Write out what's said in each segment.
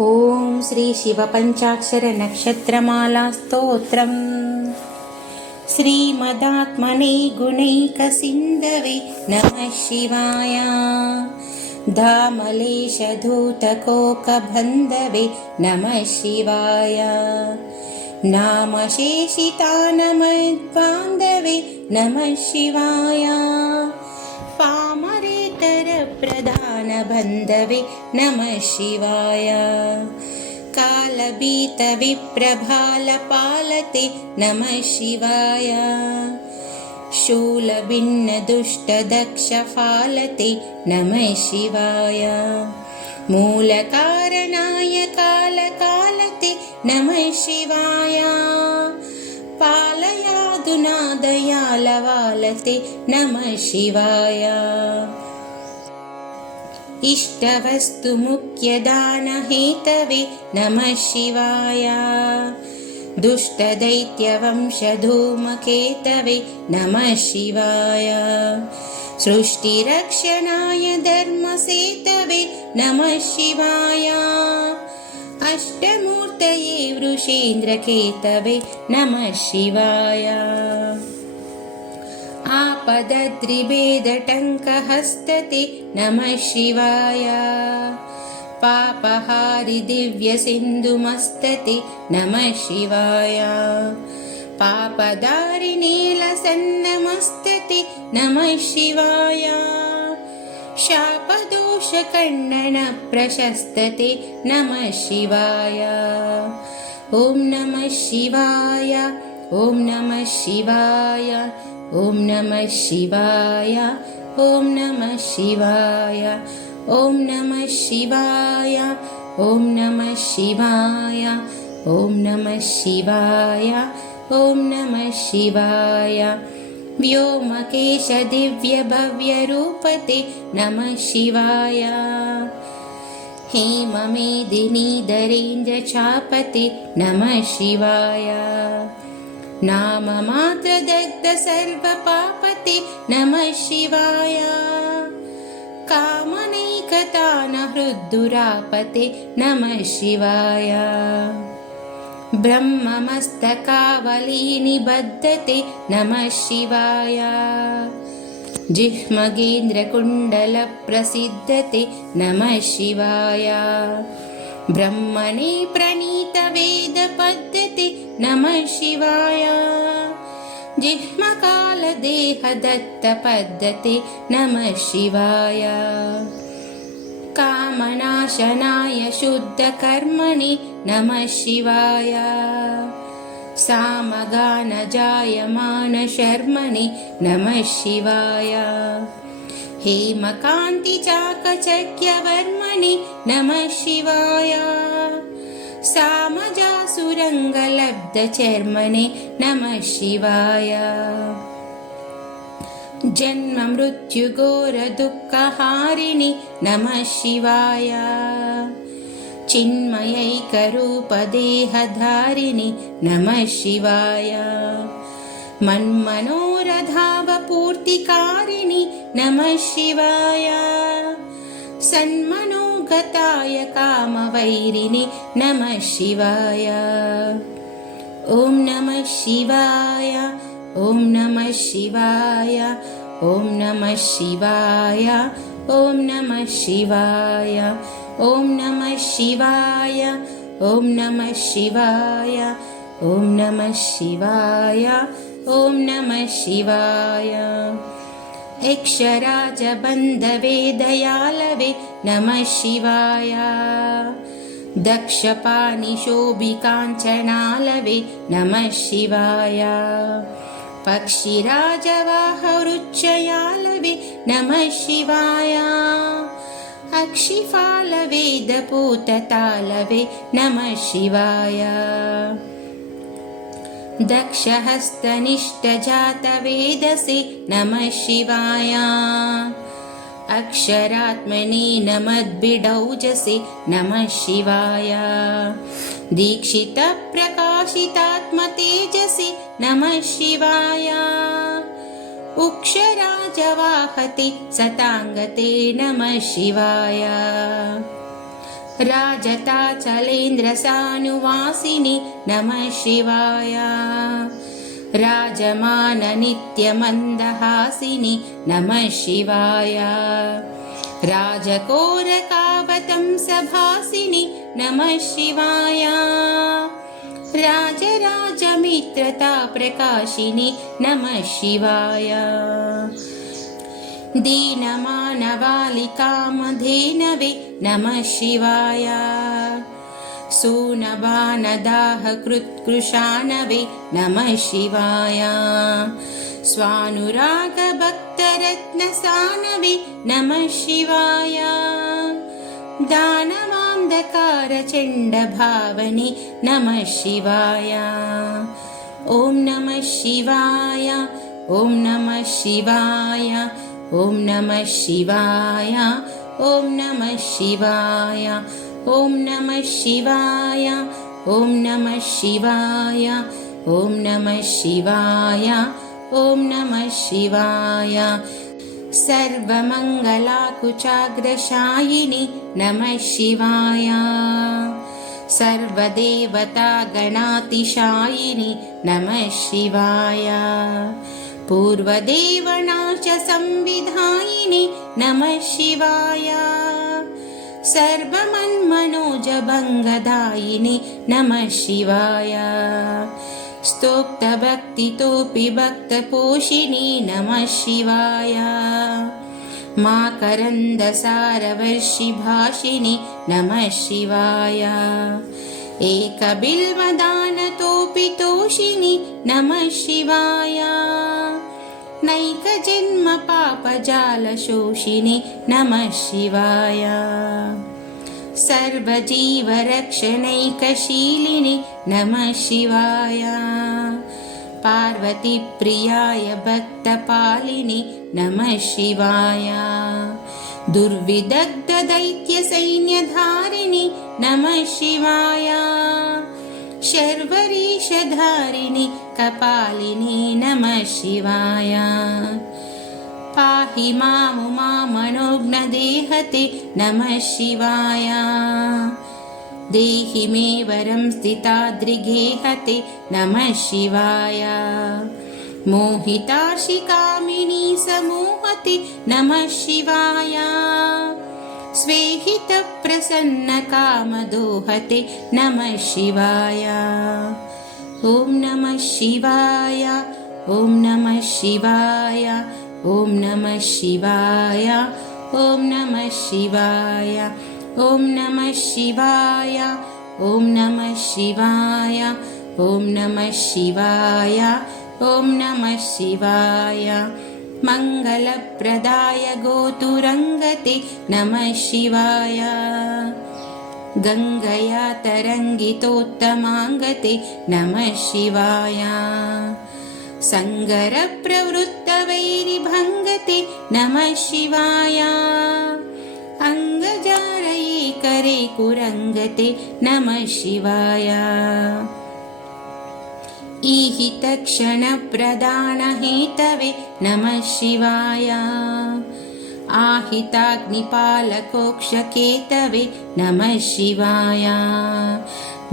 ॐ श्री शिवपञ्चाक्षरनक्षत्रमाला स्तोत्रम्। श्रीमदात्मने गुणैकसिन्धवे नमः शिवाय। धामलेशधूतकोकबन्धवे नमः शिवाय। नामशेषितानमद्बान्धवे नमः शिवाय। पामरेतरप्रधानबन्धवे नमः शिवाय। कालभीतविप्रभालपालते नमः शिवाय। शूलभिन्नदुष्टदक्षफालते नमः शिवाय। मूलकारणाय कालकालते नमः शिवाय। पालयाधुना दयालवालते नमः शिवाय। इष्टवस्तुमुख्यदानहेतवे नमः शिवाय। दुष्टदैत्यवंशधूमकेतवे नमः शिवाय। सृष्टिरक्षणाय धर्मसेतवे नमः शिवाय। अष्टमूर्तये वृषेन्द्रकेतवे नमः शिवाय। आपदद्रिभेदटङ्कहस्तते नमः शिवाय। पापहारि दिव्यसिन्धुमस्तते नमः शिवाय। पापदारिणीलसन्नमस्तते नमः शिवाय। शापदोषखण्डनप्रशस्तते नमः शिवाय। ॐ नमः शिवाय। ॐ नमः शिवाय। ॐ नमः शिवाय। ॐ नमः शिवाय। ॐ नमः शिवाय। ॐ नमः शिवाय। ॐ नमः शिवाय। ॐ नमः शिवाय। व्योमकेश दिव्यभव्यरूपते नमः शिवाय। हेममेदिनीधरेन्द्रचापते नमः शिवाय। नाममात्रदग्ध सर्वपापते नमः शिवाय। कामनैकतानहृद्दुरापते नमः शिवाय। ब्रह्ममस्तकावलीनिबद्धते नमः शिवाय। जिह्मगेन्द्रकुण्डलप्रसिद्धते नमः शिवाय। ब्रह्मणे प्रणीतवेदपद्धते नमः शिवाय। जिह्मकालदेहदत्तपद्धते नमः शिवाय। कामनाशनाय शुद्धकर्मणि नमः शिवाय। सामगानजायमानशर्मणि नमः शिवाय। हेमकान्तिचाकचक्यवर्मणि नमः शिवाय। सामजासुरङ्गलब्धचर्मणे नमः शिवाय। जन्ममृत्युघोरदुःखहारिणि नमः शिवाय। चिन्मयैकरूपदेहधारिणि नमः शिवाय। मन्मनोरथावपूर्तिकारिणि नमः शिवाय। सन्मनोगताय कामवैरिणि नमः शिवाय। ॐ नमः शिवाय। ॐ नमः शिवाय। ॐ नमः शिवाय। ॐ नमः शिवाय। ॐ नमः शिवाय। ॐ नमः शिवाय। ॐ नमः शिवाय। ॐ नमः शिवाय। यक्षराजबन्धवे दयालवे नमः शिवाय। दक्षपाणिशोभिकाञ्चनालवे नमः शिवाय। पक्षिराजवाहवृच्छयालवे नमः शिवाय। अक्षिफालवेदपूततालवे नमः शिवाय। दक्षहस्तनिष्ठजातवेदसे नमः शिवाय। अक्षरात्मने नमद्भिडौजसे नमः शिवाय। दीक्षितप्रकाशितात्मतेजसे नमः शिवाय। उक्षराजवाहते सताङ्गते नमः शिवाय। राजताचलेन्द्रसानुवासिनि नमः शिवाय राजमाननित्यमन्दहासिनि नमः शिवाय राजकोरकावतंसभासिनि नमः शिवाय राजराजमित्रताप्रकाशिनि नमः शिवाय दीनमानवालिकामधेनवे नमः शिवाय सूनबानदाहकृत्कृशानवे नमः शिवाय स्वानुरागभक्तरत्नसानवे नमः शिवाय दानवान्धकारचण्डभावने नमः शिवाय ॐ नमः शिवाय ॐ नमः शिवाय ॐ नमः शिवाय ॐ नमः शिवाय ॐ नमः शिवाय ॐ नमः शिवाय ॐ नमः शिवाय ॐ नमः शिवाय सर्वमङ्गलाकुचाग्रशायिनि नमः शिवाय सर्वदेवतागणातिशायिनि नमः शिवाय पूर्वदेवनाशसंविधायिनि नमः शिवाय सर्वमन्मनोजभङ्गदायिनि नमः शिवाय स्तोक्तभक्तितोऽपि भक्तपोषिणि नमः शिवाय माकरन्दसारवर्षिभाषिणि नमः शिवाय एकबिल्वदानतोऽपि तोषिणि नमः शिवाय नैकजन्मपापजालशोषिनि नमः शिवाय सर्वजीवरक्षणैकशीलिनि नमः शिवाय पार्वतीप्रियाय भक्तपालिनि नमः शिवाय दुर्विदग्धदैत्यसैन्यधारिणि नमः शिवाय शर्वरीशधारिणि कपालिनि नमः शिवाय पाहि मामुमामनोघ्नदेहते नमः शिवाय देहि मे वरं स्थिताद्रिगेहते नमः शिवाय मोहिताशिकामिनी समोहते नमः शिवाय स्वेहितप्रसन्नकामदोहते नमः शिवाय ॐ नमः शिवाय ॐ नमः शिवाय ॐ नमः शिवाय ॐ नमः शिवाय ॐ नमः शिवाय ॐ नमः शिवाय ॐ नमः शिवाय ॐ नमः शिवाय मङ्गलप्रदाय गोतुरङ्गते नमः शिवाय गङ्गया तरङ्गितोत्तमाङ्गते नमः शिवाय सङ्गरप्रवृत्तवैरिभङ्गते नमः शिवाय अङ्गजारये करे कुरङ्गते नमः शिवाय ईहितक्षणप्रदानहेतवे नमः शिवाय आहिताग्निपालकोक्षकेतवे नमः शिवाय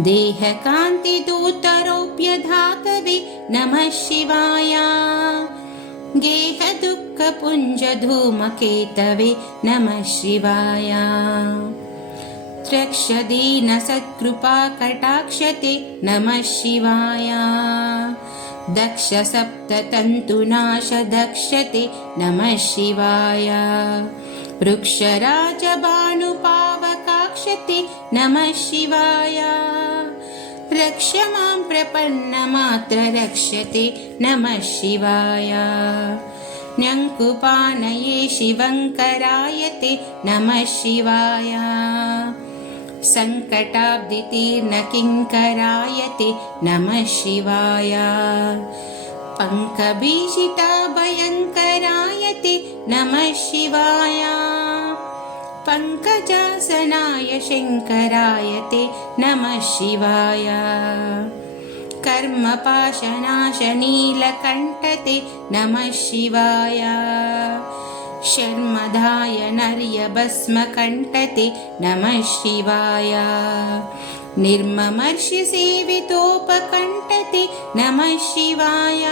देहकान्तिदूतरोप्यधातवे नमः शिवाय गेहदुःखपुञ्जधूमकेतवे नमः शिवाय त्रक्षदीनसत्कृपाकटाक्षते नमः शिवाय दक्षसप्ततन्तुनाशदक्षते नमः शिवाय वृक्षराजभानुपावकाक्षते नमः शिवाय रक्ष मां प्रपन्नमात्र रक्षते नमः शिवाय न्यङ्कुपानये शिवङ्करायते नमः शिवाय सङ्कटाब्धितीर्णकिङ्करायते नमः शिवाय पङ्कभीषिताभयङ्करायते नमः शिवाय पङ्कजासनाय शङ्करायते नमः शिवाय कर्मपाशनाशनीलकण्ठते नमः शिवाय शर्मदाय नर्यभस्मकण्टते नमः शिवाय निर्ममर्षिसेवितोपकण्टते नमः शिवाय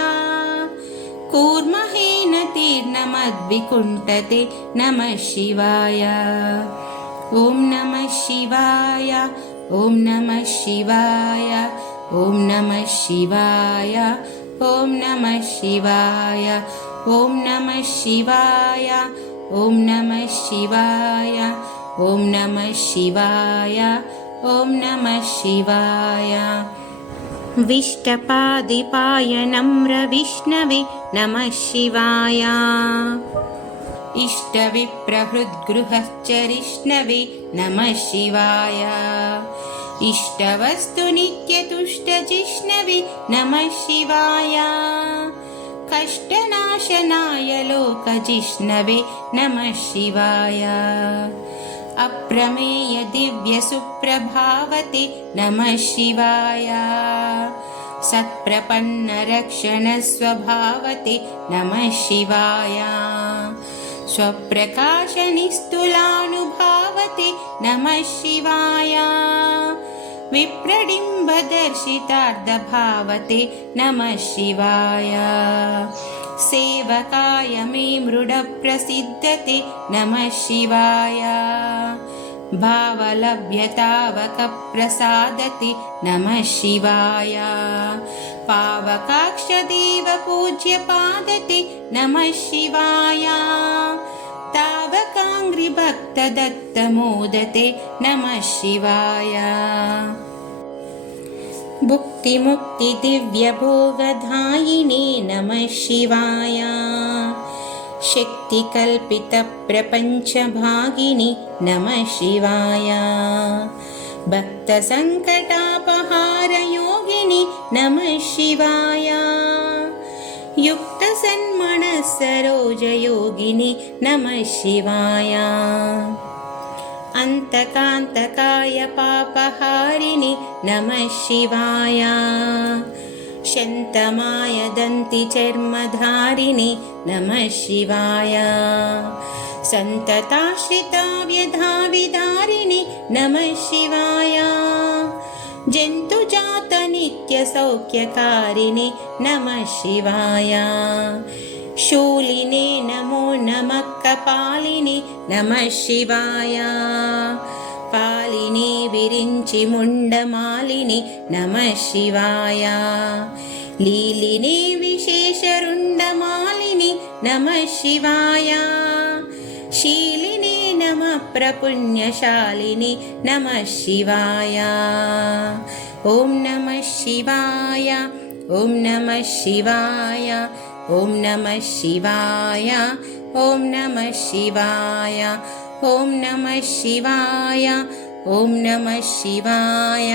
कूर्महेन तीर्णमद्विकुण्ठते नमः शिवाय ॐ नमः शिवाय ॐ नमः शिवाय ॐ नमः शिवाय ॐ नमः शिवाय ॐ नमः शिवाय ॐ नमः शिवाय ॐ नमः शिवाय ॐ नमः शिवाय विष्टपादिपाय नम्रविष्णवे नमः शिवाय इष्टविप्रहृद्गृहश्चरिष्णवे नमः शिवाय इष्टवस्तुनित्यतुष्टजिष्णवे नमः शिवाय कष्टनाशनाय लोकजिष्णवे नमः शिवाय अप्रमेय दिव्यसुप्रभावते नमः शिवाय सत्प्रपन्नरक्षणस्वभावते नमः शिवाय स्वप्रकाशनिस्तुलानुभावते नमः शिवाय विप्रडिम्बदर्शितार्धभावते नमः शिवाय सेवकाय मे मृडप्रसिद्धते नमः शिवाय भावलभ्यतावकप्रसादते नमः शिवाय पावकाक्षदेवपूज्यपादते नमः शिवाय तावकाङ्घ्रिभक्तदत्तमोदते नमः शिवाय भुक्तिमुक्तिदिव्यभोगधायिने नमः शिवाय शक्तिकल्पितप्रपञ्चभागिनि नमः शिवाय भक्तसङ्कटापहारयोगिनि नमः शिवाय युक्तसन्मनःसरोजयोगिनि नमः शिवाय अन्तकान्तकाय पापहारिणि नमः शिवाय शन्तमाय दन्तिचर्मधारिणि नमः शिवाय सन्तताश्रिताव्यधाविदारिणि नमः शिवाय जन्तुजातनित्यसौख्यकारिणि नमः शिवाय शूलिने नमो नमः कपालिनि नमः शिवाय पालिने विरिञ्चि मुण्डमालिनि नमः शिवाय लीलिने विशेषरुण्डमालिनि नमः शिवाय शीलिने नमः प्रपुण्यशालिनि नमः शिवाय ॐ नमः शिवाय ॐ नमः शिवाय ॐ नमः शिवाय ॐ नमः शिवाय ॐ नमः शिवाय ॐ नमः शिवाय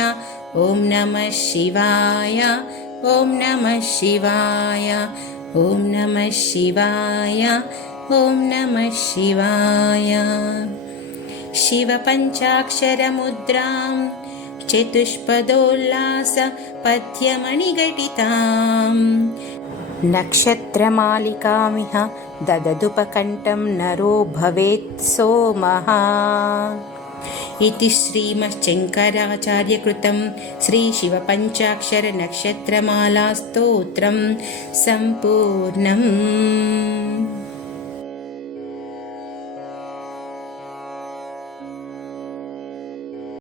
ॐ नमः शिवाय ॐ नमः शिवाय ॐ नमः शिवाय ॐ नमः शिवाय शिवपञ्चाक्षरमुद्रां चतुष्पदोल्लास पद्यमणिघटिताम् नक्षत्रमालिकामिह दददुपकण्ठं नरो भवेत् सोमः इति श्रीमच्छङ्कराचार्यकृतं श्रीशिवपञ्चाक्षरनक्षत्रमालास्तोत्रं सम्पूर्णम्।